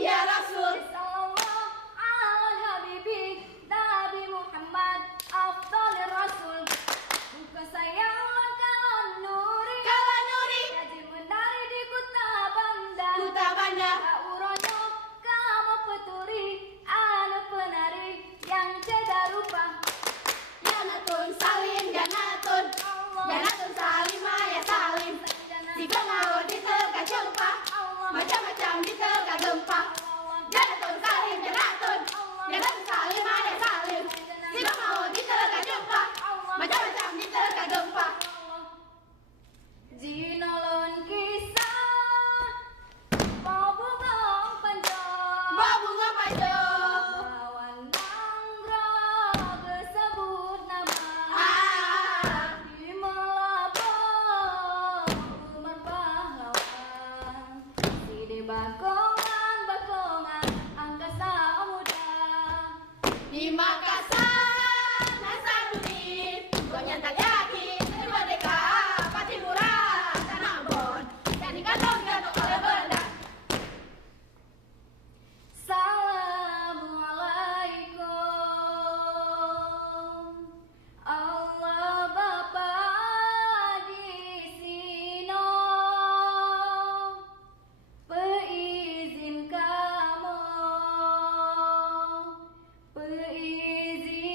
Ya Rasul. Sallallahu ala habibi Nabi Muhammad afdhalir rasul. Bukan sayang kalau nuri Kaji menari di Kuta Banda Uronyo kamu peturi anu penari yang ceda rupa. Janatun salim janatun salimah ya salim. Si pengaut di tengah gempa, macam-macam di tengah gempa. Janatun salim janatun salimah ya salim. Si pengaut di tengah gempa, macam-macam di tengah gempa. Jinolon kisah Babungong panjo Lawan mangrove Sebut nama Di melapor Umar pahlawan Sidi bakongan Angkasa muda Di Makassar, Nasaruddin, kau nyata yakin merdeka, Patimura, Tanah Ambon, dan digantung-gantung oleh Belanda. Assalamualaikum Allah Bapa di sino Peizin kamu Peizin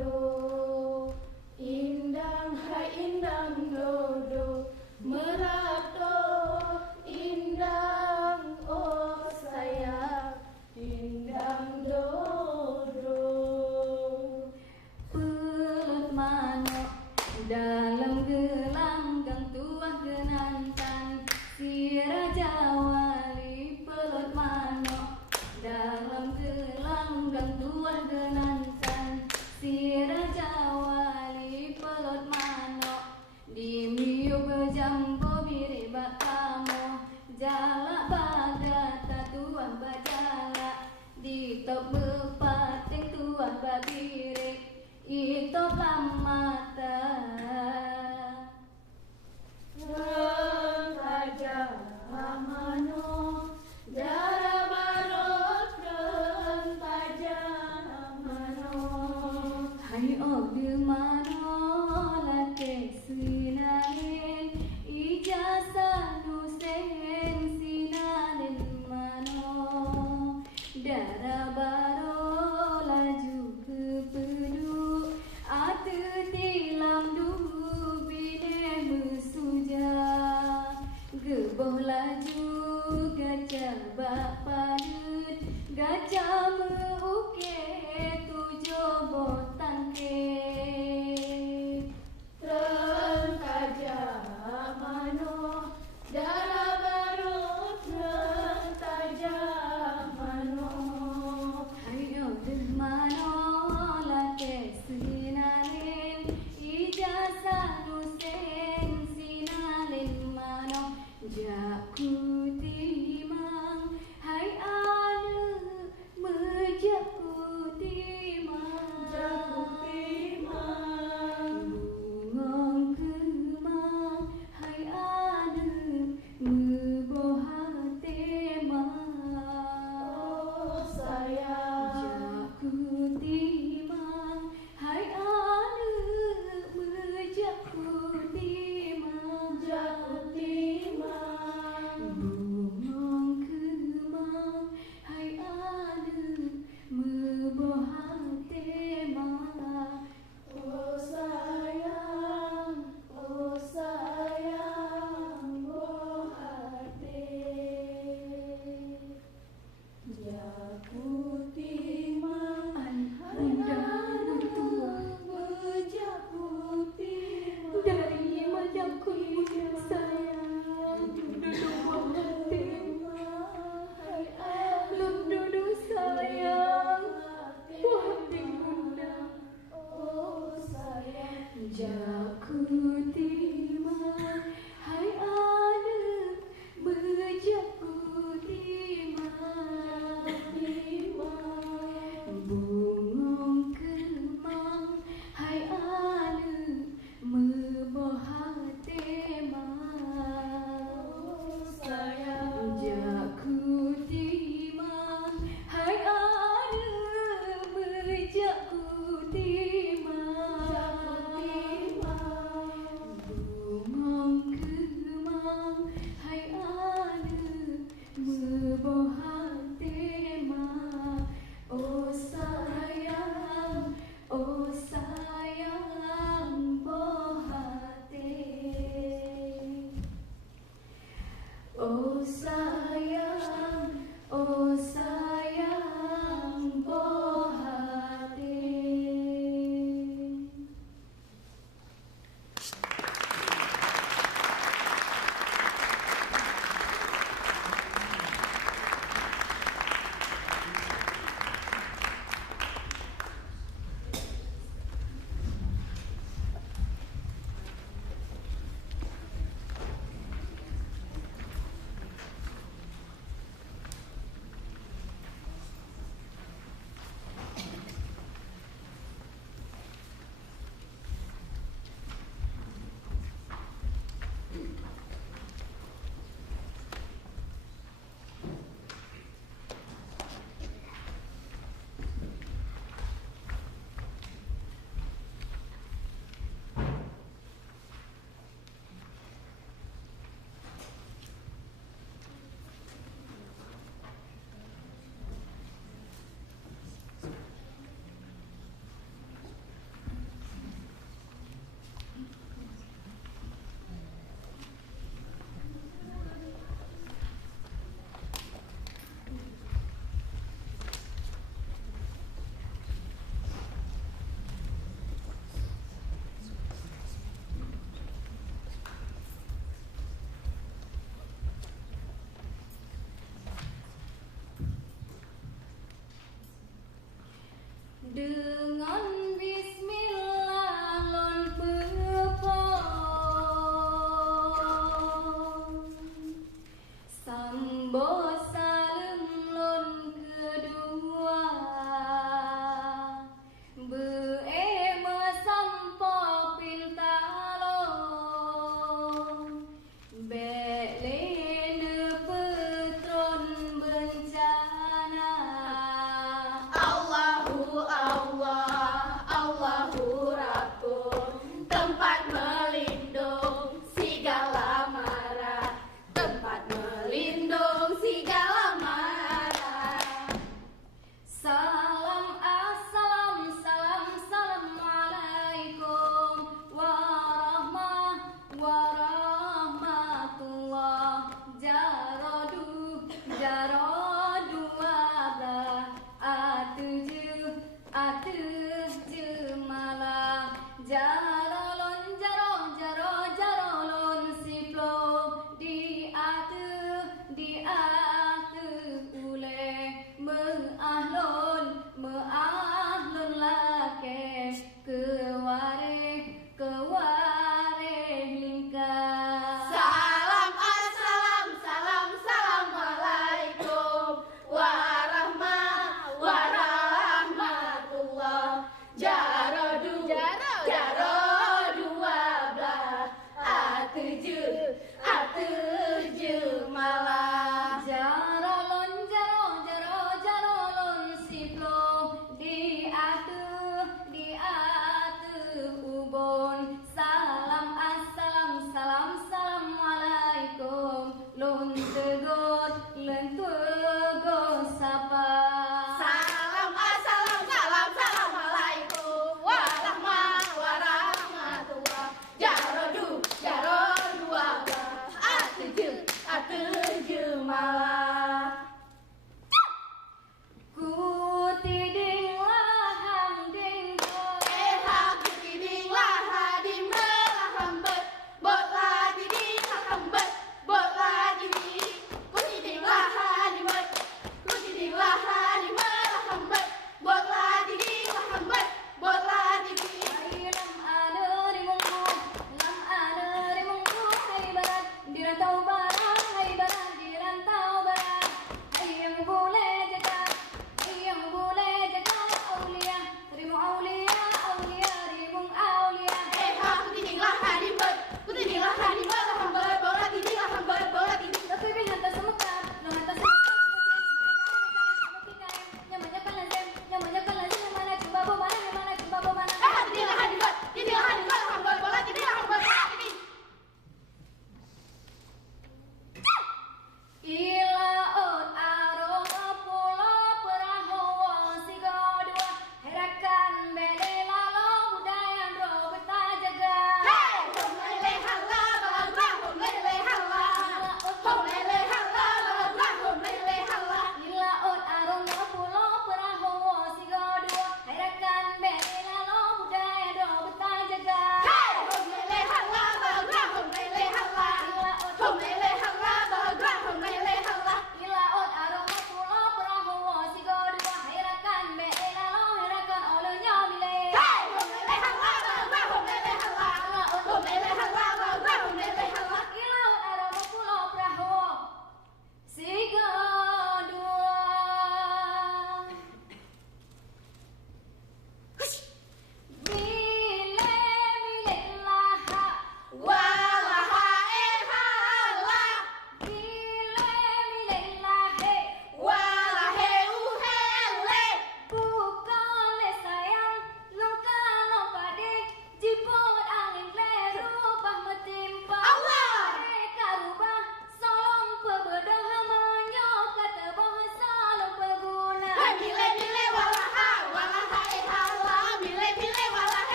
dodo, indang hai indang dodo, merato indang oh sayang, indang dodo. Pelut manuk dalam gelanggang tuah genantan, si raja wali. Pelut manuk dalam gelanggang tuah genantan, si raja wali. Pelut manuk di miu bejambo biri bakamu, jalak bagata tuah bajala, di top bepating tuah babirik, itu mata. Raja mano jara barot raja mano, Hai ode mano late sinarin, ijazah nusen sinarin mano, dara baro laju ke pedu, atu tilam du bine besuja, geboh laju gajah bapadut, gajah meuke tujuh botan ke. raja mano jara barot raja mano. Ayo deh mano late sinarin, ijazah nusen sinarin mano, jaku timang hai anu mejaku timang, Jaku timang, bungong kemang hai anu meboha temang. oh sayang. Jaku timang hai anu mejaku timang, Jaku timang, bungong kemang hai anu meboha temang. oh sayang, oh hati. Jaku timang, Bunda tua jaku timang, dari wajahku sayang, duduk hati, hai duduk sayang, hati bunda. oh sayang. Jaku timang hai anu bejaku timang, bungong kemang hai anu meboha temang. Oh sayang, Jaku timang hai anu bejaku timang, jaku timang,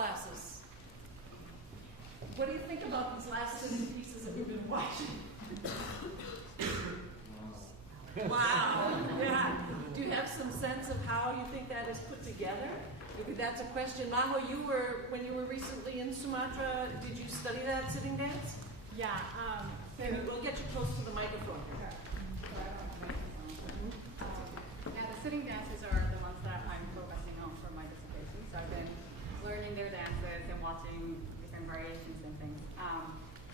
classes. What do you think about these last 2 pieces that we've been watching? Wow. Yeah. Do you have some sense of how you think that is put together? Maybe that's a question. Maho, when you were recently in Sumatra, did you study that sitting dance? Yeah. We'll get you close to the microphone. Yeah, the sitting dances are the ones that I'm focusing on for my dissertation. So I've been learning their dances and watching different variations and things.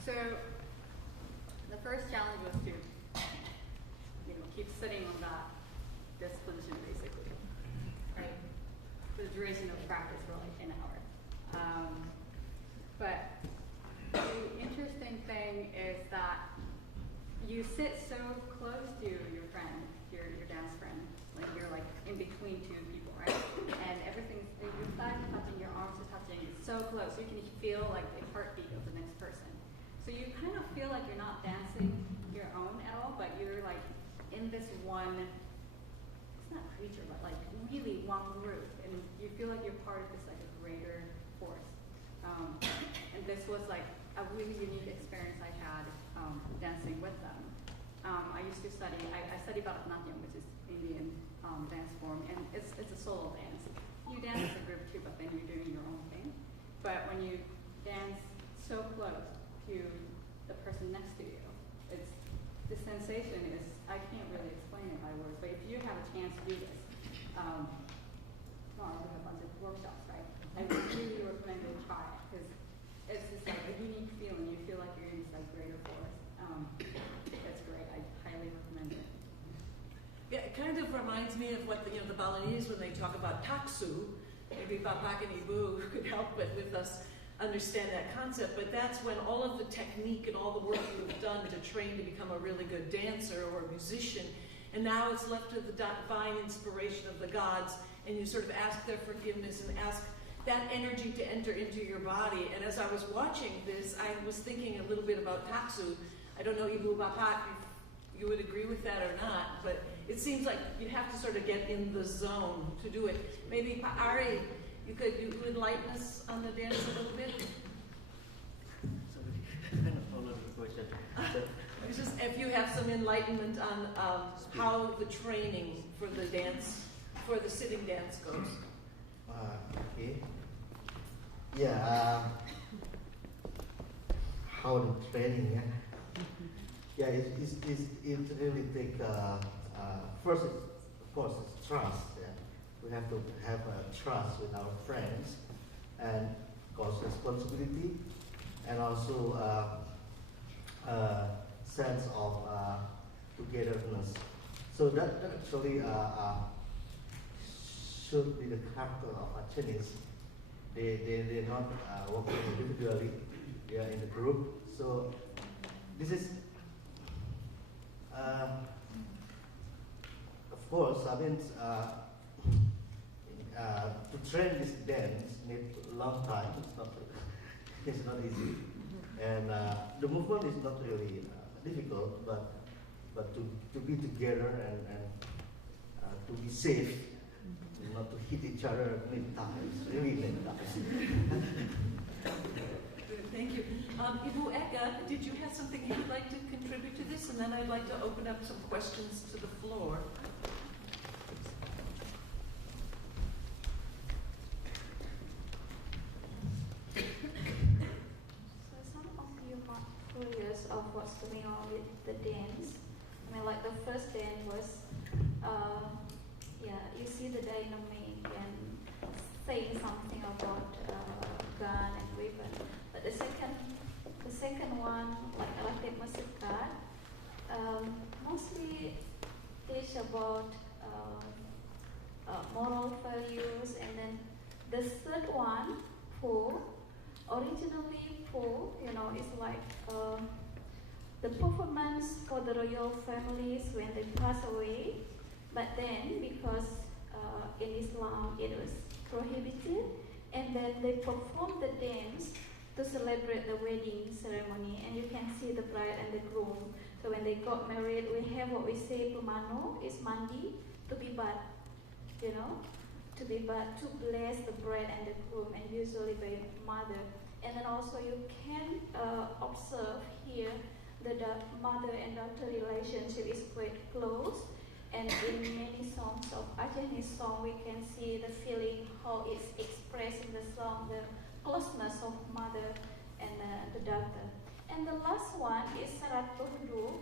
So the first challenge was to, keep sitting on this position basically, right? For the duration of practice for like an hour. But the interesting thing is that you sit so close to your friend, your dance friend, like you're like in between two people, right? And everything's, your thighs are touching, your arms are touching, it's so close, you can feel like the heartbeat of the next person. So you kind of feel like you're not dancing your own at all, but you're like in this one, it's not creature, but like really one group, and you feel like you're part of this like a greater force. And this was like a really unique experience I had dancing with them. I used to study, I study Bharatanatyam, which is Indian dance form, and it's a solo dance. You dance as a group too, but then you're doing your own thing. But when you dance so close to the person next to you, the sensation is, I can't really explain it by words, but if you have a chance to do this, tomorrow we have a bunch of workshops, right? I really recommend you try it, because it's just like a unique feeling. You feel like you're in this like greater force. That's great. I highly recommend it. Yeah, it kind of reminds me of what the Balinese, when they talk about taksu, maybe Bapak and Ibu could help with us understand that concept, but that's when all of the technique and all the work you've done to train to become a really good dancer or a musician, and now it's left to the divine inspiration of the gods, and you sort of ask their forgiveness and ask that energy to enter into your body. And as I was watching this, I was thinking a little bit about taksu. I don't know, Ibu Bapak, if you would agree with that or not, but it seems like you have to sort of get in the zone to do it. Maybe Ari, you could enlighten us on the dance a little bit? Follow the question. It's just if you have some enlightenment on how the training for the dance, for the sitting dance goes. Okay. Yeah. How the training? Yeah. It really take first, of course, it's trust. Yeah. We have to have trust with our friends, and of course responsibility, and also sense of togetherness. So that actually should be the character of a Chinese. They're not working individually; they are in a group. So this is, of course, I mean. To train this dance needs a long time. It's not easy, and the movement is not really difficult. But to be together and to be safe, not to hit each other many times, really many times. Thank you, Ibu Eka. Did you have something you'd like to contribute to this, and then I'd like to open up some questions to the floor. Of what's going on with the dance. I mean, like the first dance was, you see the dynamic and saying something about gun and weapon. But the second one, like Latin Musica, mostly is about moral values, and then the third one, Po, originally Po, is like the performance for the royal families when they pass away, but then because in Islam it was prohibited, and then they perform the dance to celebrate the wedding ceremony, and you can see the bride and the groom. So when they got married, we have what we say pemano is mandi to be bad, to bless the bride and the groom, and usually by mother. And then also you can observe here that the mother and daughter relationship is quite close. And in many songs of Acehese song, we can see the feeling how it's expressed in the song, the closeness of mother and the daughter. And the last one is Seratuh Duk,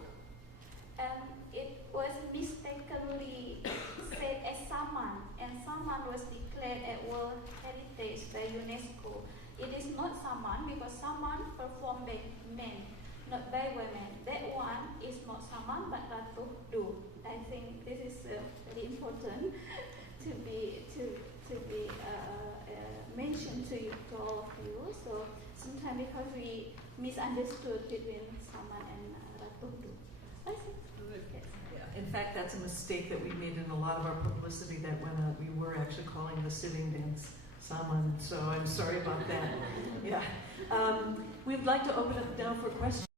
and it was mistakenly said as Saman, and Saman was declared a World Heritage by UNESCO. It is not Saman because Saman performed by men, not by women. That one is not Saman but Ratuh Duk. I think this is very important to be mentioned to all of you. So sometimes because we misunderstood between Saman and Ratuh Duk. I think. Yeah. In fact, that's a mistake that we made in a lot of our publicity that went out. We were actually calling the sitting dance Saman, so I'm sorry about that. Yeah. We'd like to open up now for questions.